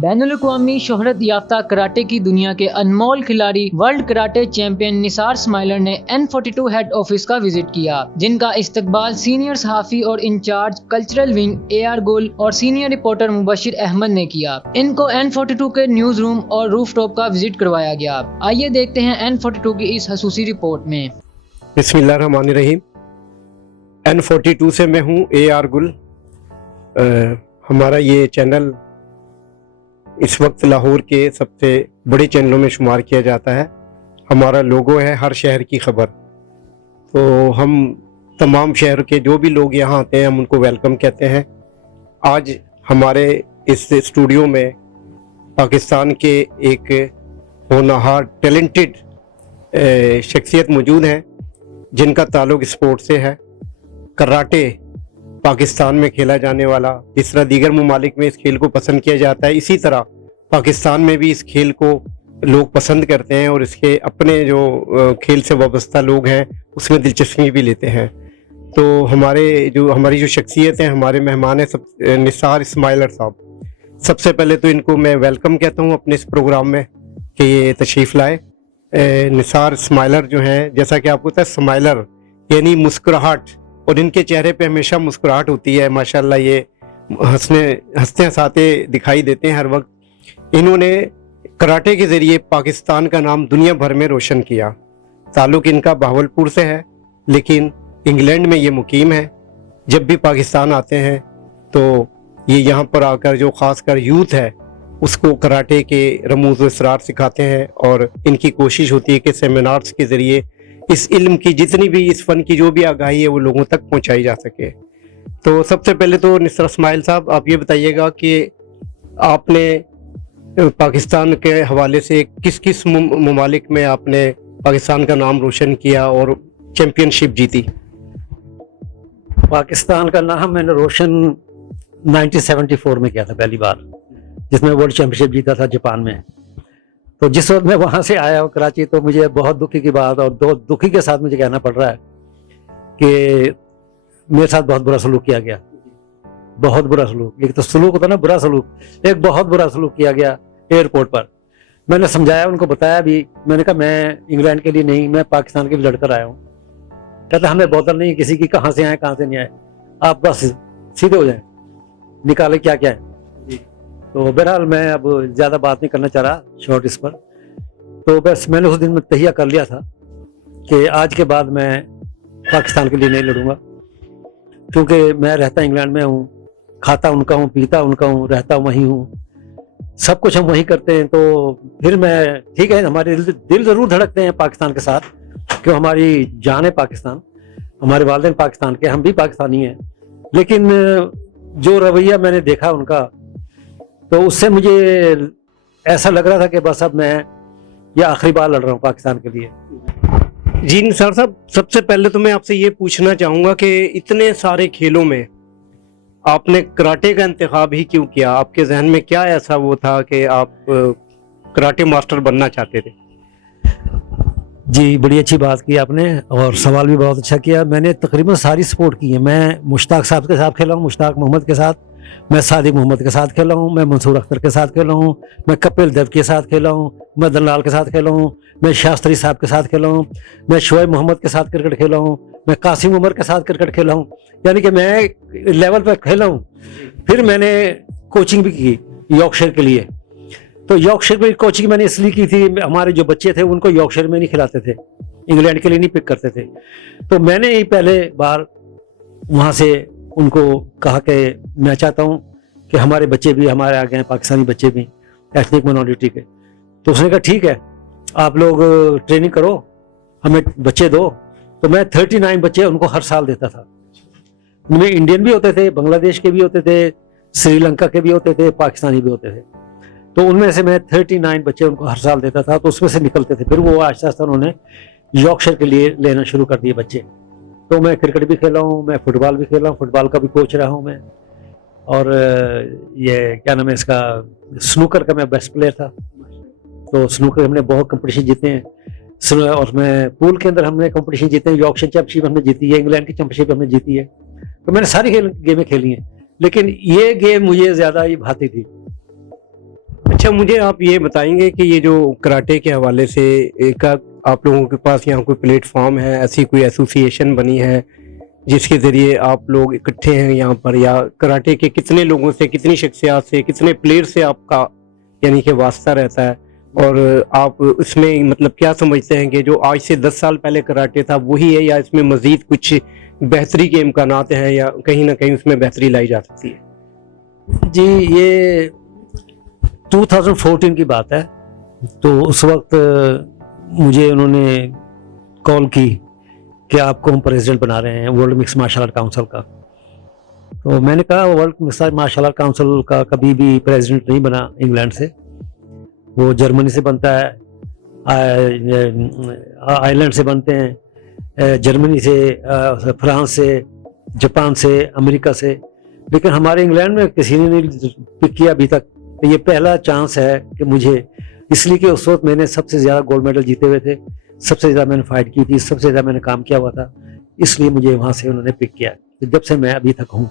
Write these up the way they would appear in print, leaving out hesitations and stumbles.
بین الاقوامی شہرت یافتہ کراٹے کی دنیا کے انمول کھلاڑی ورلڈ کراٹے چیمپئن نثار اسماعیلر نے N42 ہیڈ آفس کا وزٹ کیا، جن کا استقبال سینئر صحافی اور انچارج کلچرل ونگ AR گل اور سینئر رپورٹر مبشر احمد نے کیا۔ ان کو N42 کے نیوز روم اور روف ٹاپ کا وزٹ کروایا گیا۔ آئیے دیکھتے ہیں N42 کی اس خصوصی رپورٹ میں۔ بسم اللہ الرحمن الرحیم۔ N42 سے میں ہوں AR گل۔ ہمارا یہ چینل اس وقت لاہور کے سب سے بڑے چینلوں میں شمار کیا جاتا ہے۔ ہمارا لوگو ہے ہر شہر کی خبر۔ تو ہم تمام شہر کے جو بھی لوگ یہاں آتے ہیں ہم ان کو ویلکم کہتے ہیں۔ آج ہمارے اس اسٹوڈیو میں پاکستان کے ایک ہونہار ٹیلنٹڈ شخصیت موجود ہیں جن کا تعلق اسپورٹ سے ہے۔ کراٹے پاکستان میں کھیلا جانے والا، جس طرح دیگر ممالک میں اس کھیل کو پسند کیا جاتا ہے، اسی طرح پاکستان میں بھی اس کھیل کو لوگ پسند کرتے ہیں اور اس کے اپنے جو کھیل سے وابستہ لوگ ہیں اس میں دلچسپی بھی لیتے ہیں۔ تو ہماری جو شخصیت ہیں، ہمارے مہمان ہیں نثار اسماعیلر صاحب۔ سب سے پہلے تو ان کو میں ویلکم کہتا ہوں اپنے اس پروگرام میں کہ یہ تشریف لائے۔ نثار اسماعیلر جو ہیں، جیسا کہ آپ کو پتہ ہے اسماعیلر یعنی مسکراہٹ، اور ان کے چہرے پہ ہمیشہ مسکراہٹ ہوتی ہے۔ ماشاءاللہ یہ ہنستے ہنساتے دکھائی دیتے ہیں ہر وقت۔ انہوں نے کراٹے کے ذریعے پاکستان کا نام دنیا بھر میں روشن کیا۔ تعلق ان کا بہاولپور سے ہے لیکن انگلینڈ میں یہ مقیم ہے۔ جب بھی پاکستان آتے ہیں تو یہ یہاں پر آ کر جو خاص کر یوتھ ہے اس کو کراٹے کے رموز و اسرار سکھاتے ہیں، اور ان کی کوشش ہوتی ہے کہ سیمینارز کے ذریعے اس علم کی جتنی بھی، اس فن کی جو بھی آگاہی ہے وہ لوگوں تک پہنچائی جا سکے۔ تو سب سے پہلے تو نثار اسماعیل صاحب آپ یہ بتائیے گا کہ آپ نے پاکستان کے حوالے سے کس کس ممالک میں آپ نے پاکستان کا نام روشن کیا اور چیمپئن شپ جیتی؟ پاکستان کا نام میں نے روشن 1974 میں کیا تھا پہلی بار، جس میں ورلڈ چیمپئن شپ جیتا تھا جاپان میں۔ تو جس وقت میں وہاں سے آیا ہوں کراچی، تو مجھے بہت دکھی کی بات، اور دکھی کے ساتھ مجھے کہنا پڑ رہا ہے کہ میرے ساتھ بہت برا سلوک کیا گیا۔ بہت برا سلوک، ایک تو سلوک ہوتا نا برا سلوک، ایک بہت برا سلوک کیا گیا ایئرپورٹ پر۔ میں نے سمجھایا، ان کو بتایا بھی، میں نے کہا میں انگلینڈ کے لیے نہیں، میں پاکستان کے لیے لڑ کر آیا ہوں۔ کہتا ہمیں بوتل نہیں کسی کی، کہاں سے آئے کہاں سے نہیں آئے، آپ بس سیدھے ہو جائیں، نکالے کیا کیا ہے۔ تو بہرحال میں اب زیادہ بات نہیں کرنا چاہ رہا شارٹ اس پر۔ تو بس میں نے اس دن میں تہیہ کر لیا تھا کہ آج کے بعد میں پاکستان کے لیے نہیں لڑوں گا، کیونکہ میں رہتا انگلینڈ میں ہوں، کھاتا ان کا ہوں، پیتا ان کا ہوں، رہتا وہیں ہوں، سب کچھ ہم وہیں کرتے ہیں۔ تو پھر میں ٹھیک ہے، ہمارے دل ضرور دھڑکتے ہیں پاکستان کے ساتھ، کہ ہماری جان ہے پاکستان، ہمارے والدین پاکستان کے، ہم بھی پاکستانی ہیں، لیکن جو رویہ میں نے دیکھا ان کا، تو اس سے مجھے ایسا لگ رہا تھا کہ بس اب میں یہ آخری بار لڑ رہا ہوں پاکستان کے لیے۔ جی نثار صاحب، سب سے پہلے تو میں آپ سے یہ پوچھنا چاہوں گا کہ اتنے سارے کھیلوں میں آپ نے کراٹے کا انتخاب ہی کیوں کیا؟ آپ کے ذہن میں کیا ایسا وہ تھا کہ آپ کراٹے ماسٹر بننا چاہتے تھے؟ جی بڑی اچھی بات کی آپ نے، اور سوال بھی بہت اچھا کیا۔ میں نے تقریباً ساری سپورٹ کی ہے۔ میں مشتاق صاحب کے ساتھ کھیلا ہوں، مشتاق محمد کے ساتھ، میں صادق محمد کے ساتھ کھیلا ہوں، میں منصور اختر کے ساتھ کھیلا ہوں، میں کپل دیو کے ساتھ کھیلا ہوں، میں دلال کے ساتھ کھیلا ہوں، میں شاستری صاحب کے ساتھ کھیلا ہوں، میں شعیب محمد کے ساتھ کرکٹ کھیلا ہوں، میں قاسم عمر کے ساتھ کرکٹ کھیلا ہوں، یعنی کہ میں لیول پہ کھیلا ہوں۔ پھر میں نے کوچنگ بھی کی یارکشائر کے لیے۔ تو یارکشائر میں کوچنگ میں نے اس لیے کی تھی، ہمارے جو بچے تھے ان کو یارکشائر میں نہیں کھلاتے تھے، انگلینڈ کے لیے نہیں پک کرتے تھے۔ تو میں نے ہی پہلے بار وہاں سے ان کو کہا کہ میں چاہتا ہوں کہ ہمارے بچے بھی ہمارے آگے ہیں، پاکستانی بچے بھی ایتھنک مائنورٹی کے۔ تو اس نے کہا ٹھیک ہے، آپ لوگ ٹریننگ کرو، ہمیں بچے دو۔ تو میں 39 بچے ان کو ہر سال دیتا تھا۔ ان میں انڈین بھی ہوتے تھے، بنگلہ دیش کے بھی ہوتے تھے، سری لنکا کے بھی ہوتے تھے، پاکستانی بھی ہوتے تھے۔ تو ان میں سے میں 39 بچے ان کو ہر سال دیتا تھا، تو اس میں سے نکلتے تھے۔ پھر وہ آہستہ آہستہ انہوں نے یارکشائر کے لیے لینا شروع کر دیے بچے۔ تو میں کرکٹ بھی کھیلا ہوں، میں فٹ بال بھی کھیلا ہوں، فٹ بال کا بھی کوچ رہا ہوں میں، اور یہ کیا نام ہے اس کا، سنوکر کا میں بیسٹ پلیئر تھا۔ تو سنوکر ہم نے بہت کمپٹیشن جیتے ہیں، اور میں پول کے اندر ہم نے کمپٹیشن جیتے ہیں، یارکشائر چیمپئن شپ ہم نے جیتی ہے، انگلینڈ کی چیمپئن شپ ہم نے جیتی ہے۔ تو میں نے ساری گیمیں کھیلی ہیں، لیکن یہ گیم مجھے زیادہ ہی بھاتی تھی۔ اچھا مجھے آپ یہ بتائیں گے کہ یہ جو کراٹے کے حوالے سے آپ لوگوں کے پاس یہاں کوئی پلیٹ فارم ہے, ایسی کوئی ایسوسیشن بنی ہے جس کے ذریعے آپ لوگ اکٹھے ہیں یہاں پر, یا کراٹے کے کتنے لوگوں سے, کتنی شخصیات سے, کتنے پلیئر سے آپ کا یعنی کہ واسطہ رہتا ہے, اور آپ اس میں مطلب کیا سمجھتے ہیں کہ جو آج سے 10 سال پہلے کراٹے تھا وہی ہے, یا اس میں مزید کچھ بہتری کے امکانات ہیں, یا کہیں نہ کہیں اس میں بہتری لائی جا سکتی ہے؟ جی یہ 2014 کی بات ہے. تو اس وقت مجھے انہوں نے کال کی کہ آپ کو ہم پریزیڈنٹ بنا رہے ہیں world mix martial art council کا. تو میں نے کہا world mix martial art council کا کبھی بھی پریزیڈنٹ نہیں بنا انگلینڈ سے, وہ جرمنی سے بنتا ہے, آئرلینڈ سے بنتے ہیں, جرمنی سے, فرانس سے, جاپان سے, امریکہ سے, لیکن ہمارے انگلینڈ میں کسی نے نہیں پک کیا ابھی تک. یہ پہلا چانس ہے کہ مجھے, اس لیے کہ اس وقت میں نے سب سے زیادہ گولڈ میڈل جیتے ہوئے تھے, سب سے زیادہ میں نے فائٹ کی تھی, سب سے زیادہ میں نے کام کیا ہوا تھا, اس لیے مجھے وہاں سے انہوں نے پک کیا. جب سے میں ابھی تک ہوں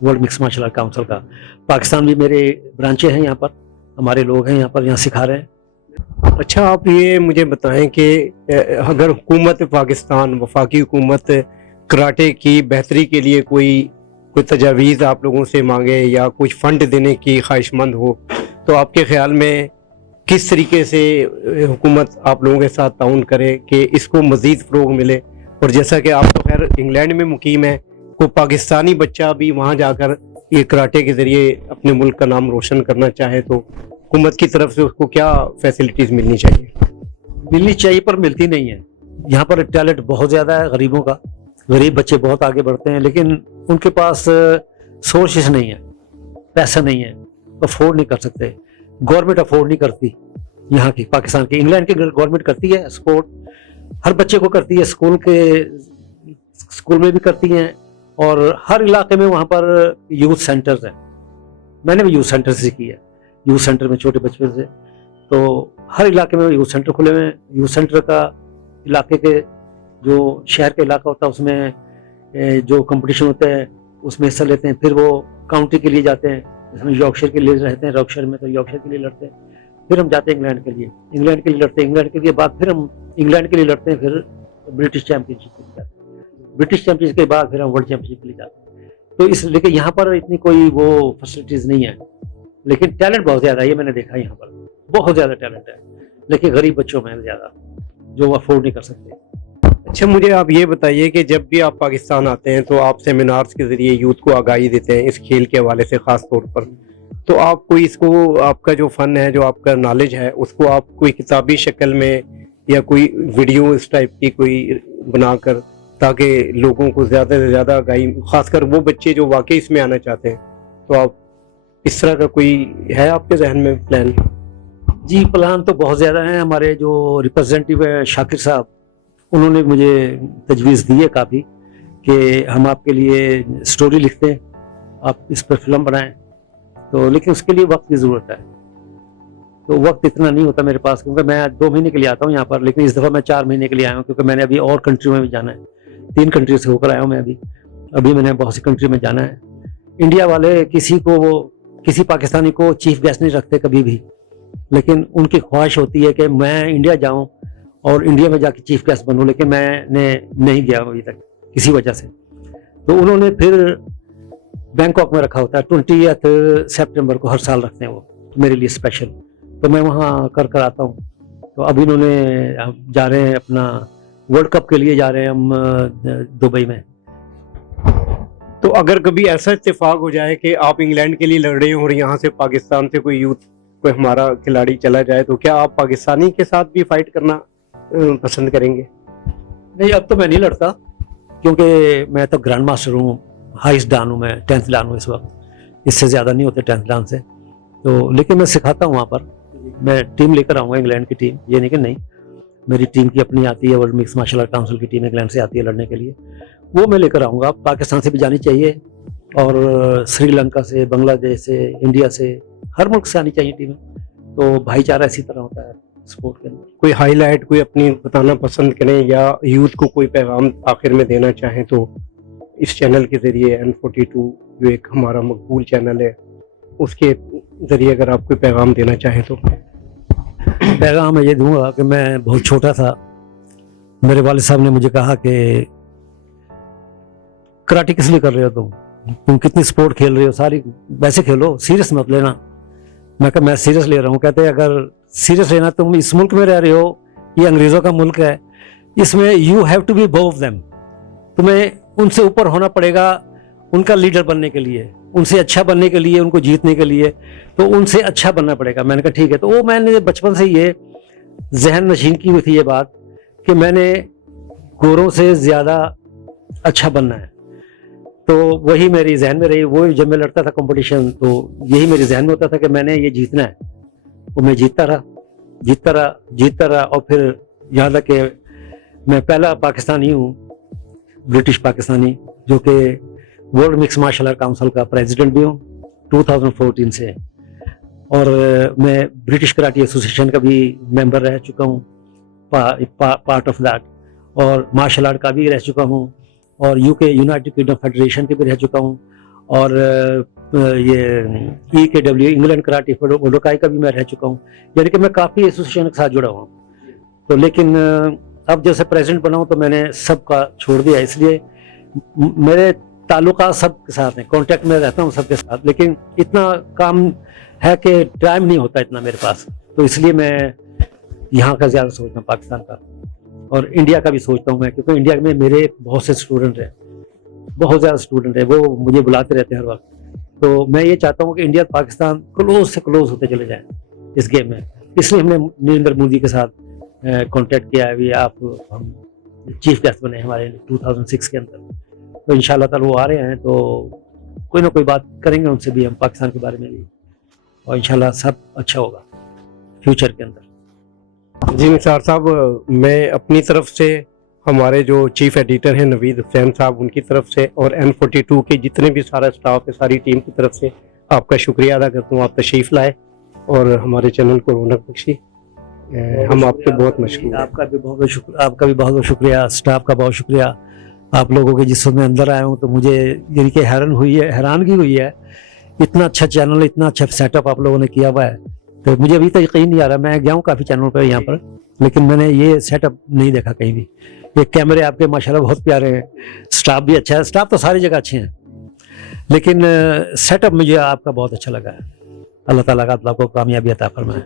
world mix martial art council کا. پاکستان بھی میرے برانچیں ہیں یہاں پر, ہمارے لوگ ہیں یہاں پر, یہاں سکھا رہے ہیں. اچھا آپ یہ مجھے بتائیں کہ اگر حکومت پاکستان, وفاقی حکومت کراٹے کی بہتری کے لیے کوئی تجاویز آپ لوگوں سے مانگے یا کچھ فنڈ دینے کی خواہش مند ہو, تو آپ کے خیال میں کس طریقے سے حکومت آپ لوگوں کے ساتھ تعاون کرے کہ اس کو مزید فروغ ملے؟ اور جیسا کہ آپ تو خیر انگلینڈ میں مقیم ہے, کوئی پاکستانی بچہ بھی وہاں جا کر یہ کراٹے کے ذریعے اپنے ملک کا نام روشن کرنا چاہے تو حکومت کی طرف سے اس کو کیا فیسلٹیز ملنی چاہیے؟ ملنی چاہیے پر ملتی نہیں ہے. یہاں پر ٹیلنٹ بہت زیادہ ہے غریبوں کا, غریب بچے بہت آگے بڑھتے ہیں, لیکن ان کے پاس سورسز نہیں ہے, پیسہ نہیں ہے, افورڈ نہیں کر سکتے. گورنمنٹ افورڈ نہیں کرتی یہاں کی, پاکستان کی. انگلینڈ کی گورنمنٹ کرتی ہے سپورٹ, ہر بچے کو کرتی ہے, اسکول میں بھی کرتی ہیں, اور ہر علاقے میں وہاں پر یوتھ سینٹرز ہیں. میں نے بھی یوتھ سینٹر سے کی ہے, یوتھ سینٹر میں چھوٹے بچے سے, تو ہر علاقے میں یوتھ سینٹر کھلے ہوئے ہیں. یوتھ سینٹر کا علاقے کے جو شہر کا علاقہ ہوتا ہے اس میں جو کمپٹیشن ہوتا ہے اس میں حصہ لیتے ہیں, پھر وہ کاؤنٹی کے لیے جاتے ہیں, اس میں یارکشائر کے لیے رہتے ہیں, یارکشائر میں تو یارکشائر کے لیے لڑتے ہیں, پھر ہم جاتے ہیں انگلینڈ کے لیے, انگلینڈ کے لیے لڑتے ہیں, انگلینڈ کے لیے بعد پھر ہم انگلینڈ کے لیے لڑتے ہیں, پھر برٹش چیمپئن شپ کے لیے جاتے ہیں, برٹش چیمپئن شپ کے بعد پھر ہم ورلڈ چیمپئن شپ کے لیے جاتے ہیں. تو اس لیے یہاں پر اتنی کوئی وہ فیسلٹیز نہیں ہے, لیکن ٹیلنٹ بہت زیادہ ہے. یہ میں نے دیکھا یہاں پر بہت زیادہ ٹیلنٹ ہے, لیکن غریب بچوں میں زیادہ جو افورڈ نہیں کر سکتے. اچھا مجھے آپ یہ بتائیے کہ جب بھی آپ پاکستان آتے ہیں تو آپ سیمینارز کے ذریعے یوتھ کو آگاہی دیتے ہیں اس کھیل کے حوالے سے خاص طور پر, تو آپ کوئی اس کو, آپ کا جو فن ہے, جو آپ کا نالج ہے, اس کو آپ کوئی کتابی شکل میں یا کوئی ویڈیو اس ٹائپ کی کوئی بنا کر, تاکہ لوگوں کو زیادہ سے زیادہ آگاہی, خاص کر وہ بچے جو واقعی اس میں آنا چاہتے ہیں, تو آپ اس طرح کا کوئی ہے آپ کے ذہن میں پلان؟ جی پلان تو بہت زیادہ ہیں. ہمارے جو ریپرزینٹیو ہے شاکر صاحب, انہوں نے مجھے تجویز دی ہے کافی کہ ہم آپ کے لیے سٹوری لکھتے ہیں, آپ اس پر فلم بنائیں, تو لیکن اس کے لیے وقت کی ضرورت ہے. تو وقت اتنا نہیں ہوتا میرے پاس, کیونکہ میں 2 مہینے کے لیے آتا ہوں یہاں پر, لیکن اس دفعہ میں 4 مہینے کے لیے آیا ہوں, کیونکہ میں نے ابھی اور کنٹری میں بھی جانا ہے. 3 کنٹری سے ہو کر آیا ہوں میں ابھی میں نے بہت سی کنٹری میں جانا ہے. انڈیا والے کسی پاکستانی کو چیف گیسٹ نہیں رکھتے کبھی بھی, لیکن ان کی خواہش ہوتی ہے کہ میں انڈیا جاؤں اور انڈیا میں جا کے چیف گیسٹ بنوں, لیکن میں نے نہیں گیا ابھی تک کسی وجہ سے. تو انہوں نے پھر بینکاک میں رکھا ہوتا ہے, 20 سپٹمبر کو ہر سال رکھتے ہیں وہ میرے لیے اسپیشل, تو میں وہاں کر آتا ہوں. تو ابھی انہوں نے جا رہے ہیں اپنا ورلڈ کپ کے لیے جا رہے ہیں ہم دبئی میں. تو اگر کبھی ایسا اتفاق ہو جائے کہ آپ انگلینڈ کے لیے لڑ رہے ہوں اور یہاں سے پاکستان سے کوئی یوتھ, کوئی ہمارا کھلاڑی چلا جائے, تو کیا آپ پاکستانی کے ساتھ بھی فائٹ کرنا پسند کریں گے؟ نہیں, اب تو میں نہیں لڑتا, کیونکہ میں تو گرینڈ ماسٹر ہوں, ہائیسٹ ڈان ہوں, میں 10th ڈان ہوں اس وقت, اس سے زیادہ نہیں ہوتے 10th ڈان سے. تو لیکن میں سکھاتا ہوں وہاں پر, میں ٹیم لے کر آؤں گا انگلینڈ کی ٹیم, یہ نہیں کہ نہیں, میری ٹیم کی اپنی آتی ہے, world mix martial art council کی ٹیم انگلینڈ سے آتی ہے لڑنے کے لیے, وہ میں لے کر آؤں گا. پاکستان سے بھی جانی چاہیے, اور سری لنکا سے, بنگلہ دیش سے, انڈیا سے, ہر ملک سے آنی چاہیے ٹیمیں. تو بھائی چارہ اسی طرح ہوتا ہے اسپورٹ کے اندر. کوئی ہائی لائٹ کوئی اپنی بتانا پسند کریں یا یوتھ کو کوئی پیغام آخر میں دینا چاہیں تو اس چینل کے ذریعے N42 جو ایک ہمارا مقبول چینل ہے اس کے ذریعے اگر آپ کوئی پیغام دینا چاہیں تو؟ پیغام میں یہ دوں گا کہ میں بہت چھوٹا تھا، میرے والد صاحب نے مجھے کہا کہ کراٹے کس لیے کر رہے ہو تم کتنی سپورٹ کھیل رہے ہو، ساری ویسے کھیلو، سیریس مت لینا۔ میں کہا میں سیریس لے رہا ہوں۔ کہتے اگر سیریس لینا، تم اس ملک میں رہ رہے ہو، یہ انگریزوں کا ملک ہے، اس میں you have to be above them, تمہیں ان سے اوپر ہونا پڑے گا ان کا لیڈر بننے کے لیے، ان سے اچھا بننے کے لیے، ان کو جیتنے کے لیے، تو ان سے اچھا بننا پڑے گا۔ میں نے کہا ٹھیک ہے۔ تو وہ میں نے بچپن سے یہ ذہن نشین کی ہوئی تھی یہ بات کہ میں نے گوروں سے زیادہ اچھا بننا ہے، تو وہی میری ذہن میں رہی۔ وہ جب میں لڑتا تھا کمپٹیشن تو یہی میرے ذہن میں ہوتا تھا کہ میں نے یہ جیتنا ہے، وہ میں جیتتا رہا اور پھر یہاں تک کہ میں پہلا پاکستانی ہوں، برٹش پاکستانی، جو کہ world mix martial art council کا پریزیڈنٹ بھی ہوں 2014 سے، اور میں برٹش کراٹی ایسوسیشن کا بھی ممبر رہ چکا ہوں، پارٹ آف دیٹ، اور مارشل آرٹ کا بھی رہ چکا ہوں، اور UK یونائٹڈ کنگڈم فیڈریشن کے بھی رہ چکا ہوں، اور یہ EKW انگلینڈ کراٹی وڈوکائی کا بھی میں رہ چکا ہوں، یعنی کہ میں کافی ایسوسیشن کے ساتھ جڑا ہوں۔ تو لیکن اب جیسے پریزیڈنٹ بنا ہوں تو میں نے سب کا چھوڑ دیا، اس لیے میرے تعلقات سب کے ساتھ ہیں، کانٹیکٹ میں رہتا ہوں سب کے ساتھ، لیکن اتنا کام ہے کہ ٹائم نہیں ہوتا اتنا میرے پاس، تو اس لیے میں یہاں کا زیادہ سوچتا ہوں، پاکستان کا اور انڈیا کا بھی سوچتا ہوں میں، کیونکہ انڈیا میں میرے بہت سے اسٹوڈنٹ ہیں، بہت زیادہ اسٹوڈنٹ ہیں، وہ مجھے بلاتے رہتے ہیں ہر وقت۔ تو میں یہ چاہتا ہوں کہ انڈیا پاکستان کلوز سے کلوز ہوتے چلے جائیں اس گیم میں، اس لیے ہم نے نریندر مودی کے ساتھ کانٹیکٹ کیا ہے۔ ابھی ہم چیف گیسٹ بنے ہمارے 2006 کے اندر، تو ان شاء اللہ تعالی وہ آ رہے ہیں، تو کوئی نہ کوئی بات کریں گے ان سے بھی ہم پاکستان کے بارے میں بھی، اور انشاءاللہ سب اچھا ہوگا فیوچر کے اندر۔ جی نثار صاحب، میں اپنی طرف سے، ہمارے جو چیف ایڈیٹر ہیں نوید حسین صاحب، ان کی طرف سے، اور N42 کے جتنے بھی سارا اسٹاف ہے، ساری ٹیم کی طرف سے آپ کا شکریہ ادا کرتا ہوں، آپ تشریف لائے اور ہمارے چینل کو رونق بخشی۔ ہم آپ کے بہت مشکور ہیں۔ آپ کا بھی بہت شکریہ، آپ کا بھی بہت بہت شکریہ، اسٹاف کا بہت شکریہ۔ آپ لوگوں کے جس وقت میں اندر آیا ہوں تو مجھے یعنی کہ حیرانگی ہوئی ہے، اتنا اچھا چینل، اتنا اچھا سیٹ اپ آپ لوگوں نے کیا ہوا ہے، تو مجھے ابھی تک یقین نہیں آ رہا۔ میں گیا ہوں کافی چینلوں پہ یہاں پر، لیکن میں نے یہ سیٹ اپ نہیں دیکھا کہیں بھی۔ یہ کیمرے آپ کے ماشاءاللہ بہت پیارے ہیں، اسٹاف بھی اچھا ہے، اسٹاف تو ساری جگہ اچھے ہیں، لیکن سیٹ اپ مجھے آپ کا بہت اچھا لگا ہے۔ اللہ تعالیٰ کا آپ کو کامیابی عطا فرمائے۔